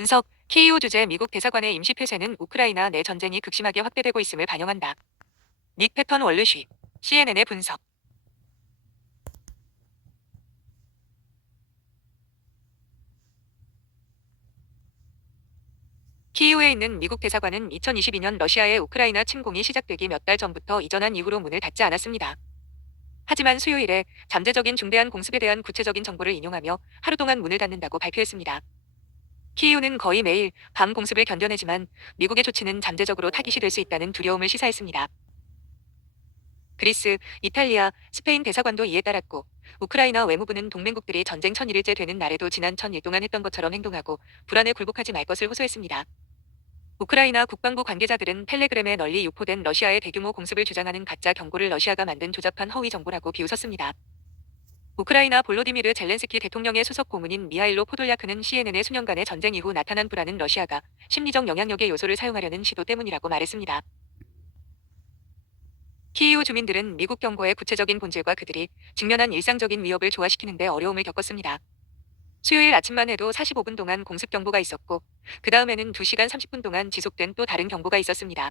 분석, 키이우 주재 미국 대사관의 임시 폐쇄는 우크라이나 내 전쟁이 극심하게 확대되고 있음을 반영한다. 닉 패턴 월르쉬, CNN의 분석. 키이우에 있는 미국 대사관은 2022년 러시아의 우크라이나 침공이 시작되기 몇 달 전부터 이전한 이후로 문을 닫지 않았습니다. 하지만 수요일에 잠재적인 중대한 공습에 대한 구체적인 정보를 인용하며 하루 동안 문을 닫는다고 발표했습니다. 키이우는 거의 매일 밤 공습을 견뎌내지만 미국의 조치는 잠재적으로 타깃이 될 수 있다는 두려움을 시사했습니다. 그리스, 이탈리아, 스페인 대사관도 이에 따랐고 우크라이나 외무부는 동맹국들이 전쟁 1000일째 되는 날에도 지난 1000일 동안 했던 것처럼 행동하고 불안에 굴복하지 말 것을 호소했습니다. 우크라이나 국방부 관계자들은 텔레그램에 널리 유포된 러시아의 대규모 공습을 주장하는 가짜 경고를 러시아가 만든 조잡한 허위 정보라고 비웃었습니다. 우크라이나 볼로디미르 젤렌스키 대통령의 수석 고문인 미하일로 포돌야크는 CNN의 수년간의 전쟁 이후 나타난 불안은 러시아가 심리적 영향력의 요소를 사용하려는 시도 때문이라고 말했습니다. 키이우 주민들은 미국 경고의 구체적인 본질과 그들이 직면한 일상적인 위협을 조화시키는 데 어려움을 겪었습니다. 수요일 아침만 해도 45분 동안 공습 경보가 있었고 그 다음에는 2시간 30분 동안 지속된 또 다른 경보가 있었습니다.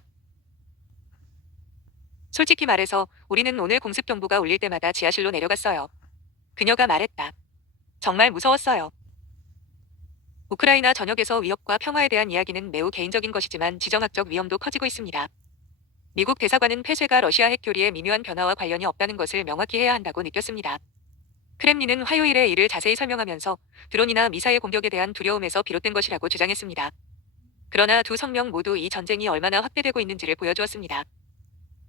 솔직히 말해서 우리는 오늘 공습 경보가 울릴 때마다 지하실로 내려갔어요. 그녀가 말했다. 정말 무서웠어요. 우크라이나 전역에서 위협과 평화에 대한 이야기는 매우 개인적인 것이지만 지정학적 위험도 커지고 있습니다. 미국 대사관은 폐쇄가 러시아 핵 교리의 미묘한 변화와 관련이 없다는 것을 명확히 해야 한다고 느꼈습니다. 크렘린은 화요일에 이를 자세히 설명하면서 드론이나 미사일 공격에 대한 두려움에서 비롯된 것이라고 주장했습니다. 그러나 두 성명 모두 이 전쟁이 얼마나 확대되고 있는지를 보여주었습니다.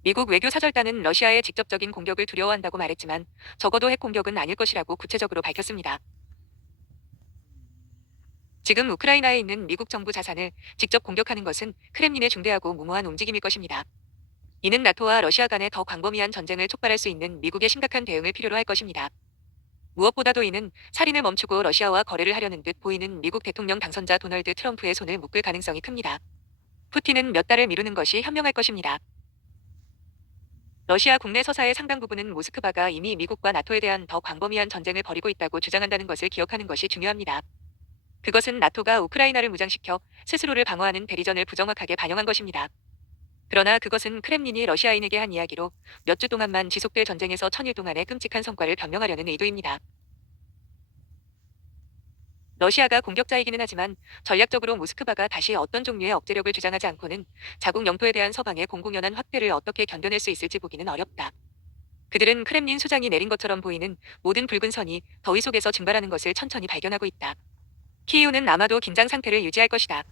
미국 외교사절단은 러시아의 직접적인 공격을 두려워한다고 말했지만 적어도 핵 공격은 아닐 것이라고 구체적으로 밝혔습니다. 지금 우크라이나에 있는 미국 정부 자산을 직접 공격하는 것은 크렘린의 중대하고 무모한 움직임일 것입니다. 이는 나토와 러시아 간의 더 광범위한 전쟁을 촉발할 수 있는 미국의 심각한 대응을 필요로 할 것입니다. 무엇보다도 이는 살인을 멈추고 러시아와 거래를 하려는 듯 보이는 미국 대통령 당선자 도널드 트럼프의 손을 묶을 가능성이 큽니다. 푸틴은 몇 달을 미루는 것이 현명할 것입니다. 러시아 국내 서사의 상당 부분은 모스크바가 이미 미국과 나토에 대한 더 광범위한 전쟁을 벌이고 있다고 주장한다는 것을 기억하는 것이 중요합니다. 그것은 나토가 우크라이나를 무장시켜 스스로를 방어하는 대리전을 부정확하게 반영한 것입니다. 그러나 그것은 크렘린이 러시아인에게 한 이야기로 몇 주 동안만 지속될 전쟁에서 1000일 동안의 끔찍한 성과를 변명하려는 의도입니다. 러시아가 공격자이기는 하지만 전략적으로 모스크바가 다시 어떤 종류의 억제력을 주장하지 않고는 자국 영토에 대한 서방의 공공연한 확대를 어떻게 견뎌낼 수 있을지 보기는 어렵다. 그들은 크렘린 수장이 내린 것처럼 보이는 모든 붉은 선이 더위 속에서 증발하는 것을 천천히 발견하고 있다. 키이우는 아마도 긴장 상태를 유지할 것이다.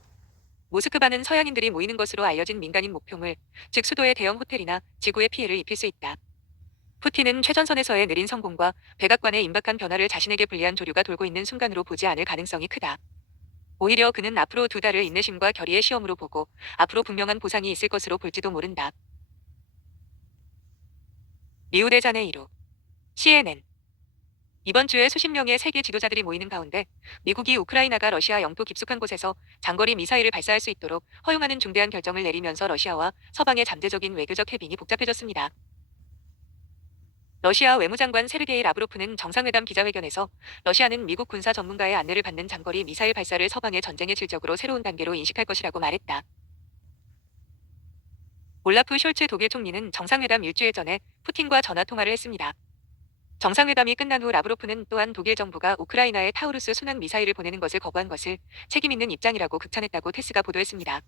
모스크바는 서양인들이 모이는 것으로 알려진 민간인 목표물, 즉 수도의 대형 호텔이나 지구에 피해를 입힐 수 있다. 푸틴은 최전선에서의 느린 성공과 백악관의 임박한 변화를 자신에게 불리한 조류가 돌고 있는 순간으로 보지 않을 가능성이 크다. 오히려 그는 앞으로 2달을 인내심과 결의의 시험으로 보고 앞으로 분명한 보상이 있을 것으로 볼지도 모른다. 리우데자네이루, CNN. 이번 주에 수십 명의 세계 지도자들이 모이는 가운데 미국이 우크라이나가 러시아 영토 깊숙한 곳에서 장거리 미사일을 발사할 수 있도록 허용하는 중대한 결정을 내리면서 러시아와 서방의 잠재적인 외교적 해빙이 복잡해졌습니다. 러시아 외무장관 세르게이 라브로프는 정상회담 기자회견에서 러시아는 미국 군사 전문가의 안내를 받는 장거리 미사일 발사를 서방의 전쟁의 질적으로 새로운 단계로 인식할 것이라고 말했다. 올라프 숄츠 독일 총리는 정상회담 일주일 전에 푸틴과 전화 통화를 했습니다. 정상회담이 끝난 후 라브로프는 또한 독일 정부가 우크라이나에 타우루스 순항 미사일을 보내는 것을 거부한 것을 책임있는 입장이라고 극찬했다고 테스가 보도했습니다.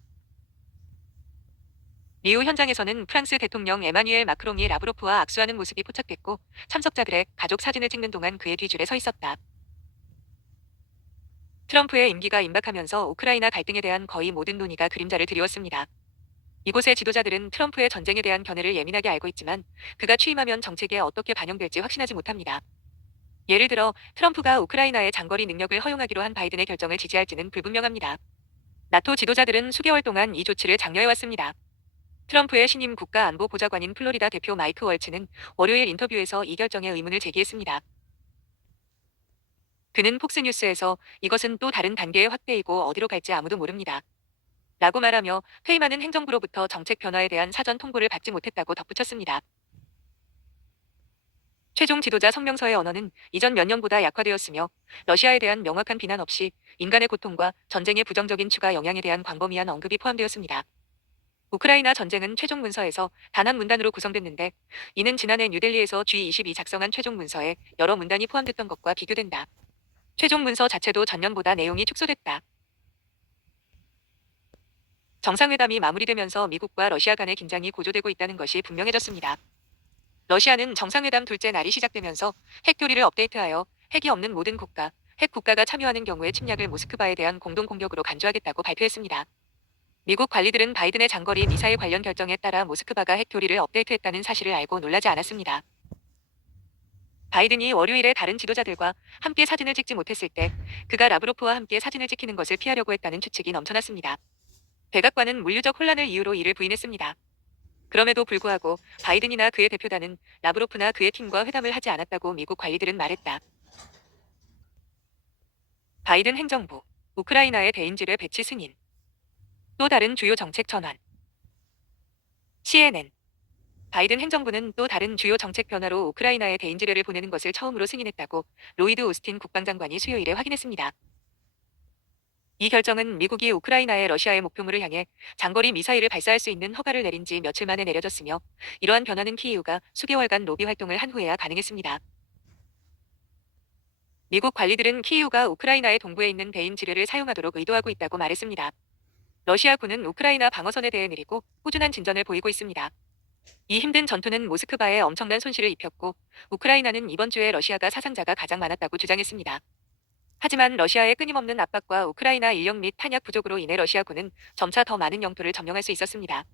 리우 현장에서는 프랑스 대통령 에마뉘엘 마크롱이 라브로프와 악수하는 모습이 포착됐고 참석자들의 가족 사진을 찍는 동안 그의 뒤줄에 서 있었다. 트럼프의 임기가 임박하면서 우크라이나 갈등에 대한 거의 모든 논의가 그림자를 드리웠습니다. 이곳의 지도자들은 트럼프의 전쟁에 대한 견해를 예민하게 알고 있지만 그가 취임하면 정책에 어떻게 반영될지 확신하지 못합니다. 예를 들어 트럼프가 우크라이나의 장거리 능력을 허용하기로 한 바이든의 결정을 지지할지는 불분명합니다. 나토 지도자들은 수개월 동안 이 조치를 장려해왔습니다. 트럼프의 신임 국가안보보좌관인 플로리다 대표 마이크 월츠는 월요일 인터뷰에서 이 결정에 의문을 제기했습니다. 그는 폭스뉴스에서 이것은 또 다른 단계의 확대이고 어디로 갈지 아무도 모릅니다. 라고 말하며 퇴임하는 행정부로부터 정책 변화에 대한 사전 통보를 받지 못했다고 덧붙였습니다. 최종 지도자 성명서의 언어는 이전 몇 년보다 약화되었으며 러시아에 대한 명확한 비난 없이 인간의 고통과 전쟁의 부정적인 추가 영향에 대한 광범위한 언급이 포함되었습니다. 우크라이나 전쟁은 최종 문서에서 단 한 문단으로 구성됐는데 이는 지난해 뉴델리에서 G20이 작성한 최종 문서에 여러 문단이 포함됐던 것과 비교된다. 최종 문서 자체도 전년보다 내용이 축소됐다. 정상회담이 마무리되면서 미국과 러시아 간의 긴장이 고조되고 있다는 것이 분명해졌습니다. 러시아는 정상회담 둘째 날이 시작되면서 핵 교리를 업데이트하여 핵이 없는 모든 국가, 핵 국가가 참여하는 경우에 침략을 모스크바에 대한 공동 공격으로 간주하겠다고 발표했습니다. 미국 관리들은 바이든의 장거리 미사일 관련 결정에 따라 모스크바가 핵 교리를 업데이트했다는 사실을 알고 놀라지 않았습니다. 바이든이 월요일에 다른 지도자들과 함께 사진을 찍지 못했을 때 그가 라브로프와 함께 사진을 찍히는 것을 피하려고 했다는 추측이 넘쳐났습니다. 백악관은 물류적 혼란을 이유로 이를 부인했습니다. 그럼에도 불구하고 바이든이나 그의 대표단은 라브로프나 그의 팀과 회담을 하지 않았다고 미국 관리들은 말했다. 바이든 행정부, 우크라이나의 대인지뢰 배치 승인. 또 다른 주요 정책 전환. CNN. 바이든 행정부는 또 다른 주요 정책 변화로 우크라이나에 대인지뢰를 보내는 것을 처음으로 승인했다고 로이드 오스틴 국방장관이 수요일에 확인했습니다. 이 결정은 미국이 우크라이나의 러시아의 목표물을 향해 장거리 미사일을 발사할 수 있는 허가를 내린 지 며칠 만에 내려졌으며 이러한 변화는 키이우가 수개월간 로비 활동을 한 후에야 가능했습니다. 미국 관리들은 키이우가 우크라이나의 동부에 있는 대인지뢰를 사용하도록 의도하고 있다고 말했습니다. 러시아군은 우크라이나 방어선에 대해 느리고 꾸준한 진전을 보이고 있습니다. 이 힘든 전투는 모스크바에 엄청난 손실을 입혔고 우크라이나는 이번 주에 러시아가 사상자가 가장 많았다고 주장했습니다. 하지만 러시아의 끊임없는 압박과 우크라이나 인력 및 탄약 부족으로 인해 러시아군은 점차 더 많은 영토를 점령할 수 있었습니다.